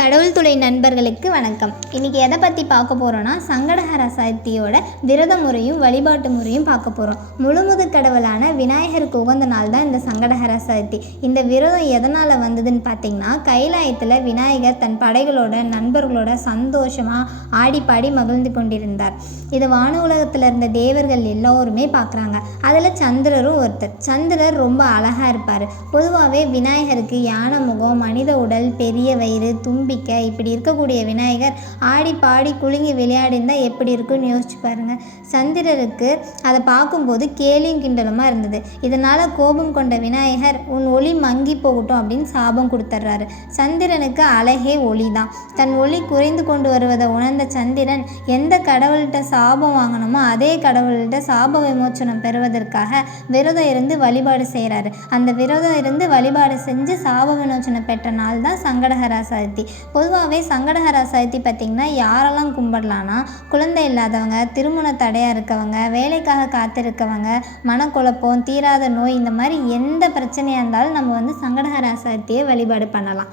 கடவுள் துளை நண்பர்களுக்கு வணக்கம். இன்றைக்கி எதை பற்றி பார்க்க போகிறோன்னா சங்கடஹர சதுர்த்தியோட விரத முறையும் வழிபாட்டு முறையும் பார்க்க போகிறோம். முழுமுது கடவுளான விநாயகருக்கு உகந்த நாள் தான் இந்த சங்கடஹர சதுர்த்தி. இந்த விரதம் எதனால் வந்ததுன்னு பார்த்திங்கன்னா, கைலாயத்தில் விநாயகர் தன் படைகளோட நண்பர்களோட சந்தோஷமாக ஆடி பாடி மகிழ்ந்து கொண்டிருந்தார். இது வான உலகத்தில் இருந்த தேவர்கள் எல்லோருமே பார்க்குறாங்க. அதில் சந்திரரும் ஒருத்தர். சந்திரர் ரொம்ப அழகாக இருப்பார். பொதுவாகவே விநாயகருக்கு யானை முகம், மனித உடல், பெரிய வயிறு, தும்பிக்கை, இப்படி இருக்கக்கூடிய விநாயகர் ஆடி பாடி குலுங்கி விளையாடிருந்தால் எப்படி இருக்குன்னு யோசிச்சு பாருங்கள். சந்திரருக்கு அதை பார்க்கும்போது கேலியும் கிண்டலுமாக இருந்தது. இதனால் கோபம் கொண்ட விநாயகர், உன் ஒளி மங்கி போகட்டும் அப்படின்னு சாபம் கொடுத்துட்றாரு. சந்திரனுக்கு அழகே ஒளி தான். தன் ஒளி குறைந்து கொண்டு வருவதை உணர்ந்த சந்திரன் எந்த கடவுள்கிட்ட சாபம் வாங்கணுமோ அதே கடவுள்கிட்ட சாப விமோச்சனம் பெறுவதற்காக விரதம் இருந்து வழிபாடு செய்கிறாரு. அந்த விரதம் இருந்து வழிபாடு செஞ்சு சாப விமோச்சனம் பெற்ற நாள் தான் சங்கடஹர சதுர்த்தி. பொதுவாகவே சங்கடஹர சதுர்த்தி பார்த்திங்கன்னா யாரெல்லாம் கும்பிடலான்னா, குழந்தை இல்லாதவங்க, திருமண தடையாக இருக்கவங்க, வேலைக்காக காத்திருக்கவங்க, மனக்குழப்பம், தீராத நோய், இந்த மாதிரி எந்த பிரச்சனையாக இருந்தாலும் நம்ம சங்கடஹர சதுர்த்தியை வழிபாடு பண்ணலாம்.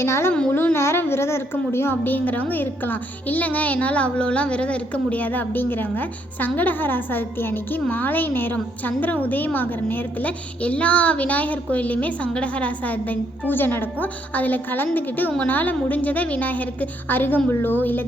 என்னால் முழு நேரம் விரதம் இருக்க முடியும் அப்படிங்கிறவங்க இருக்கலாம். இல்லைங்க, என்னால் அவ்வளோலாம் விரதம் இருக்க முடியாது அப்படிங்கிறவங்க சங்கடஹர சதுர்த்தி அன்னைக்கு மாலை நேரம் சந்திரன் உதயமாகிற நேரத்தில் எல்லா விநாயகர் கோயிலையுமே சங்கடஹர சதுர்த்தி பூஜை நடக்கும். அதில் கலந்துக்கிட்டு உங்களால் முடிஞ்சதை விநாயகருக்கு அருகம்புல்லோ இல்லை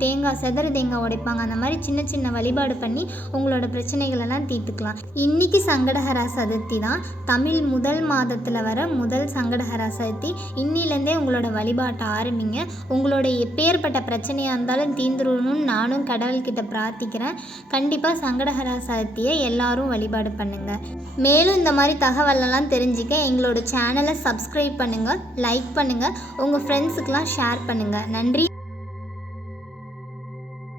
தேங்காய் செதறு தேங்காய் உடைப்பாங்க, அந்த மாதிரி சின்ன சின்ன வழிபாடு பண்ணி உங்களோட பிரச்சனைகளெல்லாம் தீர்த்துக்கலாம். இன்றைக்கி சங்கடஹர சதுர்த்தி தான். தமிழ் முதல் மாதத்தில் வர முதல் சங்கடஹர சதுர்த்தி. இன்னிலேருந்தே உங்களோட வழிபாட்டை ஆரம்பிங்க. உங்களோட எப்பேற்பட்ட பிரச்சனையாக இருந்தாலும் தீந்துடணும்னு நானும் கடவுள்கிட்ட பிரார்த்திக்கிறேன். கண்டிப்பாக சங்கடஹர சதுர்த்தியை எல்லாரும் வழிபாடு பண்ணுங்கள். மேலும் இந்த மாதிரி தகவலெல்லாம் தெரிஞ்சுக்க எங்களோட சேனலை சப்ஸ்கிரைப் பண்ணுங்கள், லைக் பண்ணுங்கள், உங்கள் ஃப்ரெண்ட்ஸுக்கெலாம் ஷேர் பண்ணுங்கள். நன்றி.